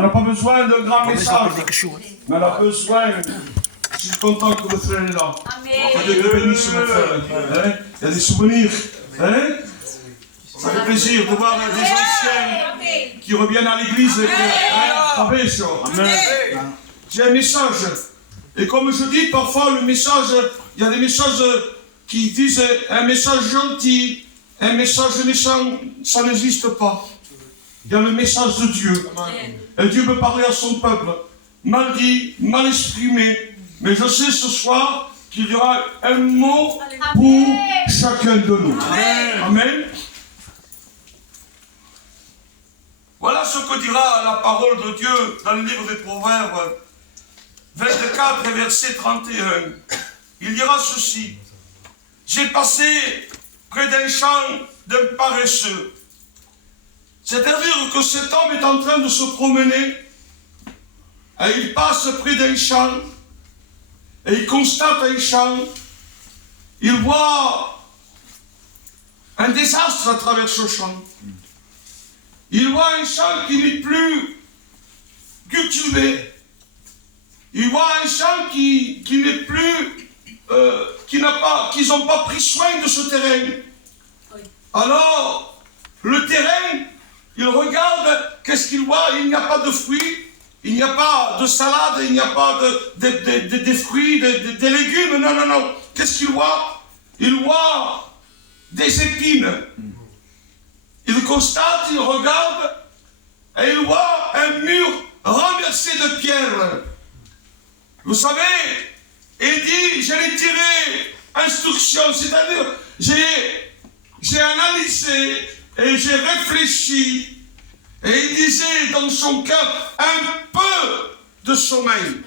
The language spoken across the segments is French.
On n'a pas besoin d'un grand message, mais on a besoin. Je suis content que le frère est là. Que Dieu te bénisse, mon frère. Hein? Il y a des souvenirs. Hein? Ça fait plaisir de voir des anciens qui reviennent à l'église. J'ai un message. Et comme je dis, parfois le message, il y a des messages qui disent un message gentil, un message méchant, ça n'existe pas. Il y a le message de Dieu. Et Dieu veut parler à son peuple. Mal dit, mal exprimé. Mais je sais ce soir qu'il y aura un mot pour chacun de nous. Amen. Voilà ce que dira la parole de Dieu dans le livre des Proverbes, 24 et verset 31. Il dira ceci. J'ai passé près d'un champ d'un paresseux. C'est-à-dire que cet homme est en train de se promener et il passe près d'un champ et il constate un champ. Il voit un désastre à travers ce champ. Il voit un champ qui n'est plus cultivé. Il voit un champ qui n'est plus, qu'ils n'ont pas pris soin de ce terrain. Alors, le terrain, il regarde, qu'est-ce qu'il voit? Il n'y a pas de fruits, il n'y a pas de salade, il n'y a pas de fruits, des légumes, non. Qu'est-ce qu'il voit? Il voit des épines. Il constate, il regarde, et il voit un mur renversé de pierres. Vous savez, il dit, je l'ai tiré instruction, c'est-à-dire, j'ai analysé et j'ai réfléchi, et il disait dans son cœur un peu de sommeil.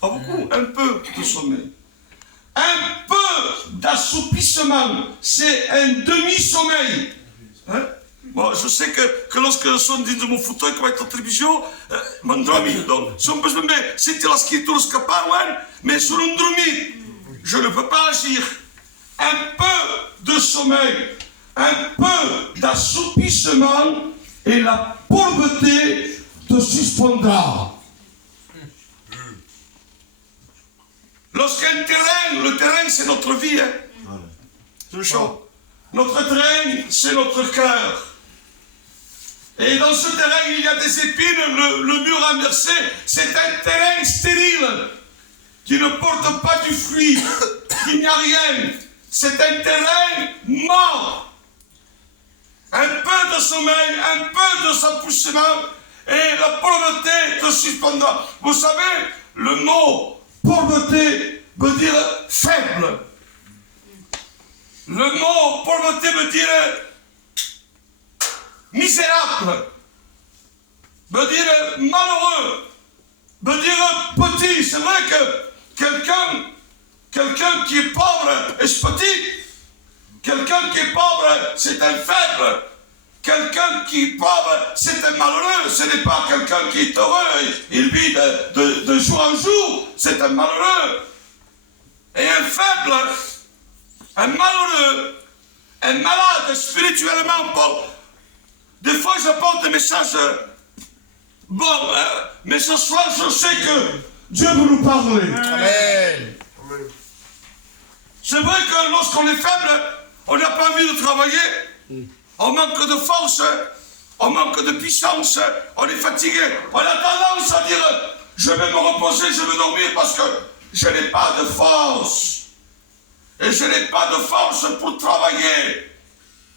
Pas beaucoup, un peu de sommeil. Un peu d'assoupissement, c'est un demi-sommeil. Hein? Bon, je sais que lorsque sono dentro un fauteuil come la televisione, mi ho dormito. Sono per me, senti la scrittura scappare, mais sono dormito. Je ne peux pas agir. Un peu de sommeil, un peu d'assoupissement et la pauvreté te suspendra. Lorsqu'un terrain, le terrain c'est notre vie. Hein? C'est le champ. Notre terrain, c'est notre cœur. Et dans ce terrain, il y a des épines, le mur inversé, c'est un terrain stérile, qui ne porte pas du fruit, il n'y a rien. C'est un terrain mort. Un peu de sommeil, un peu de s'apoussement, et la pauvreté te suspendra. Vous savez, le mot pauvreté veut dire faible. Le mot pauvreté veut dire misérable, veut dire malheureux, veut dire petit. C'est vrai que quelqu'un qui est pauvre est petit. Quelqu'un qui est pauvre, c'est un faible. Quelqu'un qui est pauvre, c'est un malheureux. Ce n'est pas quelqu'un qui est heureux. Il vit de jour en jour. C'est un malheureux. Et un faible, un malheureux, un malade spirituellement pauvre. Des fois, j'apporte des messages bons, mais ce soir, je sais que Dieu veut nous parler. Amen. C'est vrai que lorsqu'on est faible, on n'a pas envie de travailler, on manque de force, on manque de puissance, on est fatigué. On a tendance à dire, je vais me reposer, je vais dormir parce que je n'ai pas de force. Et je n'ai pas de force pour travailler.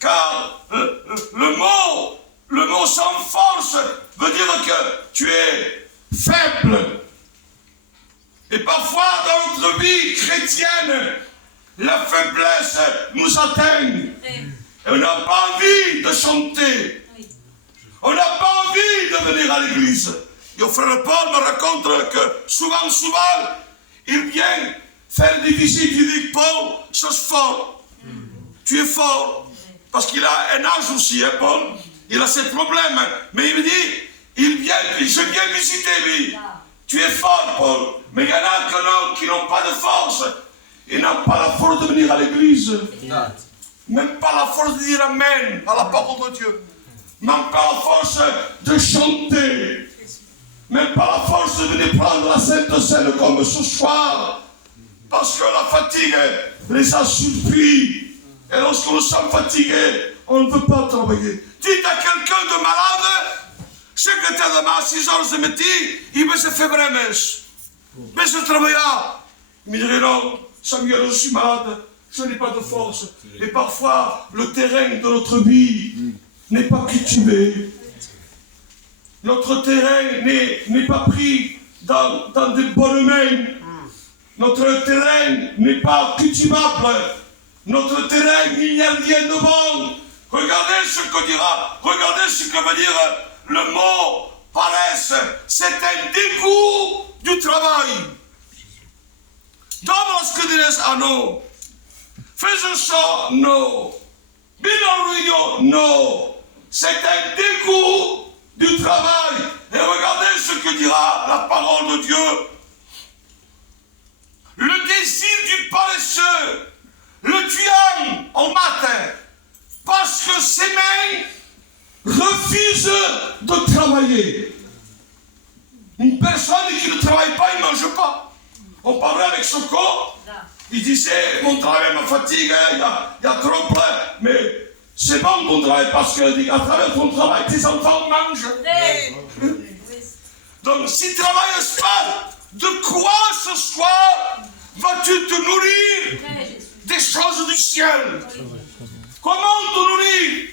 Car le mot sans force veut dire que tu es faible. Et parfois dans notre vie chrétienne, la faiblesse nous atteint. Et on n'a pas envie de chanter. On n'a pas envie de venir à l'église. Et au frère Paul me raconte que souvent, il vient faire des visites. Il dit, Paul, sois fort. Tu es fort. Parce qu'il a un âge aussi, hein, Paul. Il a ses problèmes. Mais il me dit, je viens visiter lui. Tu es fort, Paul. Mais il y en a qui n'ont pas de force. Ils n'ont pas la force de venir à l'église. Même pas la force de dire Amen à la parole de Dieu. Même pas la force de chanter. sommes venus prendre la Sainte Seine comme ce soir, parce que la fatigue les a surpris. Et lorsque nous sommes fatigués, on ne veut pas travailler. Dites à quelqu'un de malade, secretairement à 6 heures de midi, il me se fait vraiment. Mais je travaille. Il me dirait non, Samuel, je suis malade, je n'ai pas de force. Et parfois, le terrain de notre vie n'est pas cultivé. Notre terrain n'est pas pris dans de bonnes mains. Notre terrain n'est pas cultivable. Notre terrain, il n'y a rien de bon. Regardez ce que dira, regardez ce que veut dire le mot paresse. C'est un dégoût du travail. Todos que dices, ah non. Faisons ça, non. Bilan non. C'est un dégoût du travail. Et regardez ce que dira la parole de Dieu. Le désir du paresseux le tuant au matin parce que ses mains refusent de travailler. Une personne qui ne travaille pas, il ne mange pas. On parlait avec Choco, il disait mon travail me fatigue, il y a trop plein, mais c'est bon ton travail parce que à travers ton travail, tes enfants mangent. Donc si tu ne travailles pas, de quoi ce soir vas-tu te nourrir des choses du ciel? Comment te nourrir?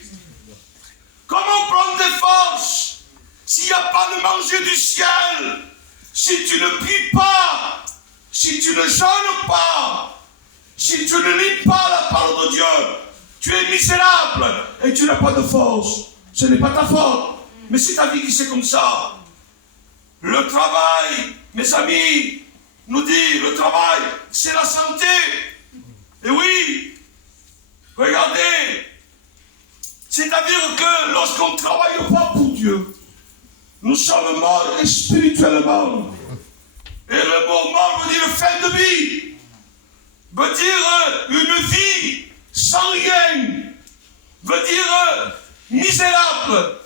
Comment prendre des forces s'il n'y a pas de manger du ciel? Si tu ne pries pas, si tu ne jeûnes pas, si tu ne lis pas la parole de Dieu, tu es misérable et tu n'as pas de force. Ce n'est pas ta faute, mais c'est ta vie qui c'est comme ça. Le travail, mes amis, nous dit, le travail, c'est la santé. Et oui, regardez, c'est-à-dire que lorsqu'on ne travaille pas pour Dieu, nous sommes morts spirituellement. Et le mot mort veut dire fin de vie, veut dire une vie sans rien, veut dire misérable,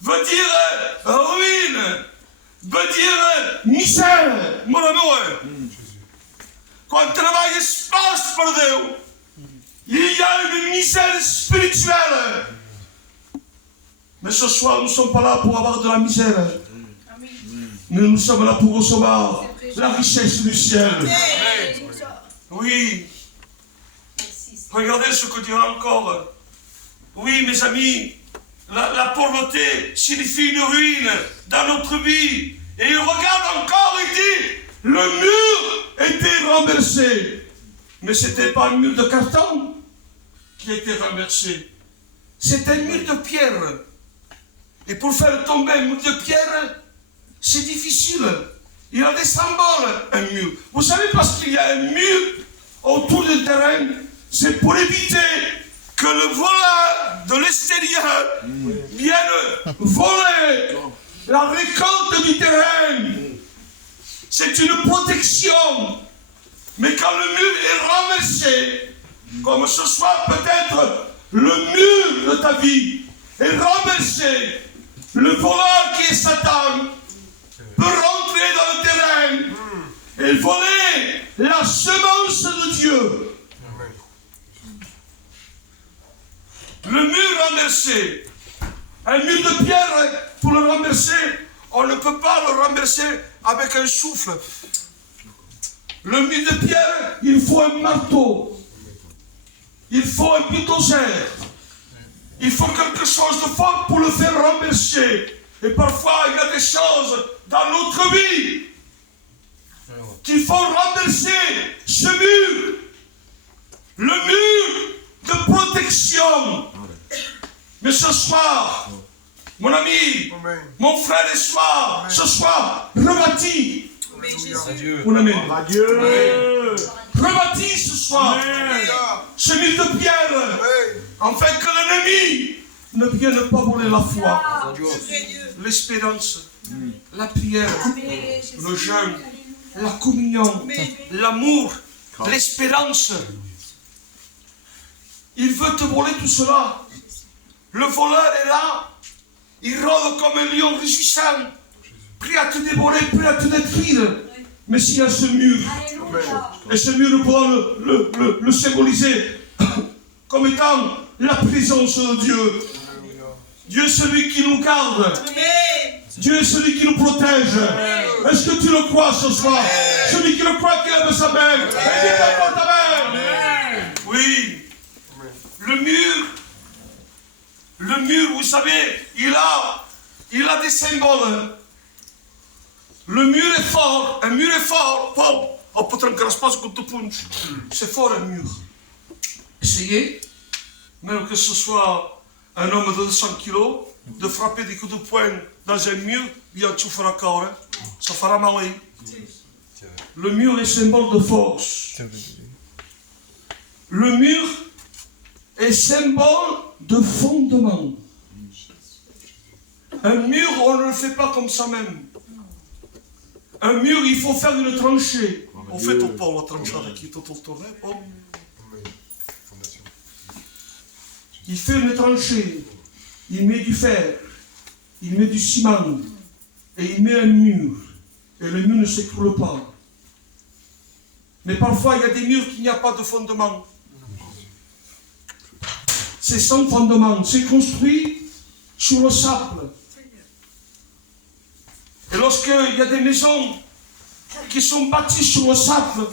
veut dire ruine, veut dire misère, mon amour. Quand le travail se passe pour Dieu, il y a une misère spirituelle. Mais ce soir, nous ne sommes pas là pour avoir de la misère. Mais nous sommes là pour recevoir la richesse du ciel. Oui. Regardez ce que dira encore. Oui, mes amis, la pauvreté signifie une ruine dans notre vie. Et il regarde encore, il dit, le mur était renversé. Mais ce n'était pas un mur de carton qui était renversé. C'est un mur de pierre. Et pour faire tomber un mur de pierre, c'est difficile. Il y a des symboles, un mur. Vous savez, parce qu'il y a un mur autour du terrain, c'est pour éviter que le voleur de l'extérieur vienne voler la récolte du terrain. C'est une protection. Mais quand le mur est renversé, comme ce soir peut-être le mur de ta vie est renversé, le voleur qui est Satan peut rentrer dans le terrain et voler la semence de Dieu. Le mur renversé, un mur de pierre, pour le renverser, on ne peut pas le renverser avec un souffle. Le mur de pierre, il faut un marteau. Il faut un bulldozer. Il faut quelque chose de fort pour le faire renverser. Et parfois, il y a des choses dans notre vie qu'il faut renverser. Ce mur, le mur de protection. Mais ce soir, mon ami, mon frère et soir, ce soir, rebâtis. Mon ami. Rebâtis ce soir ce mur de pierre, afin que l'ennemi ne vienne pas voler la foi, l'espérance, la prière, le jeûne, la communion, l'amour, l'espérance. Il veut te voler tout cela. Le voleur est là. Il rôde comme un lion rugissant. prêt à te dévorer, prêt à te détruire. Mais s'il y a ce mur, et ce mur, nous pourrons le symboliser comme étant la présence de Dieu. Dieu est celui qui nous garde. Dieu est celui qui nous protège. Est-ce que tu le crois ce soir? Celui qui le croit, qui lève sa main. Et dit ta main. Oui. Le mur, vous savez, il a des symboles. Le mur est fort. Un mur est fort. Oh, potrem que raspas contre punch. C'est fort un mur. Essayez, même que ce soit un homme de 200 kilos, de frapper des coups de poing dans un mur, bien tu feras encore. Hein. Ça fera mal. Le mur est symbole de force. Le mur est symbole de fondement. Un mur, on ne le fait pas comme ça même. Un mur, il faut faire une tranchée. On fait au pont la tranchée qui est tout tourné. Il fait une tranchée. Il met du fer. Il met du ciment. Et il met un mur. Et le mur ne s'écroule pas. Mais parfois, il y a des murs qui n'y a pas de fondement. C'est sans fondement. C'est construit sur le sable. Et lorsqu'il y a des maisons qui sont bâties sur le sable,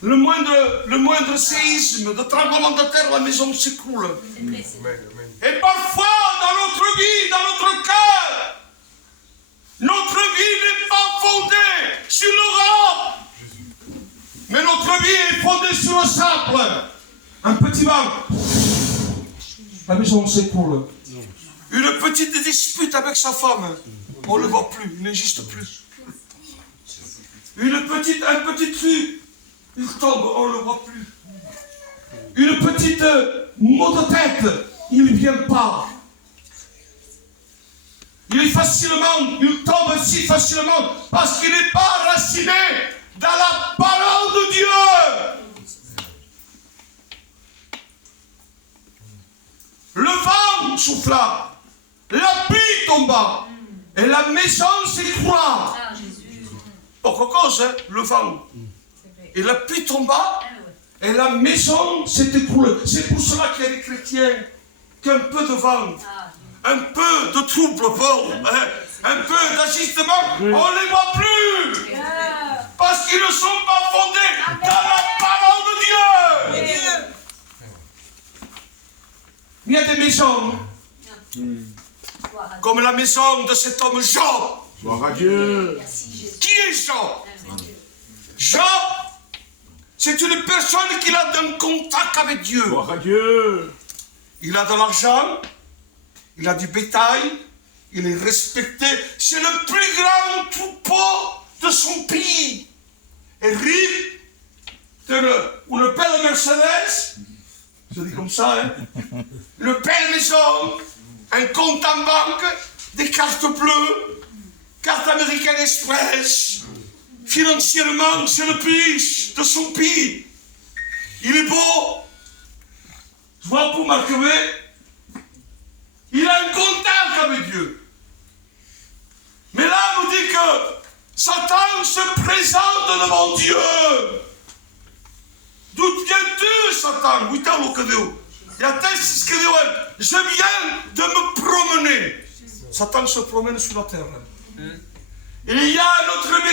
le moindre séisme, de tremblement de terre, la maison s'écroule. Et parfois, dans notre vie, dans notre cœur, notre vie n'est pas fondée sur le roc, mais notre vie est fondée sur le sable. Un petit vent, la maison s'écroule. Une petite dispute avec sa femme, on ne le voit plus, il n'existe plus. Un petit truc, il tombe, on ne le voit plus. Une petite mot de tête, il ne vient pas. Il tombe si facilement parce qu'il n'est pas raciné dans la parole de Dieu. Le vent souffla, la pluie tomba et la maison s'écroula. Pour cause, hein, le vent. Et la pluie tomba et la maison s'est écroulée. C'est pour cela qu'il y a des chrétiens qu'un peu de vent, un peu de trouble, un peu d'ajustement, on ne les voit plus. Parce qu'ils ne sont pas fondés dans la parole de Dieu. Il y a des maisons, comme la maison de cet homme Job. Gloire à Dieu. Qui est Job? Job, c'est une personne qui a un contact avec Dieu. Gloire à Dieu. Il a de l'argent, il a du bétail, il est respecté. C'est le plus grand troupeau de son pays. Et riche, ou le belle Mercedes, je dis comme ça, hein, une belle maison, un compte en banque, des cartes bleues, carte américaine express. Financièrement, c'est le plus riche de son pays. Il est beau. Je vois pour Marquevé, il a un contact avec Dieu. Mais là, on dit que Satan se présente devant Dieu. D'où viens-tu, Satan? Je viens de me promener. Satan se promène sur la terre. Il y a notre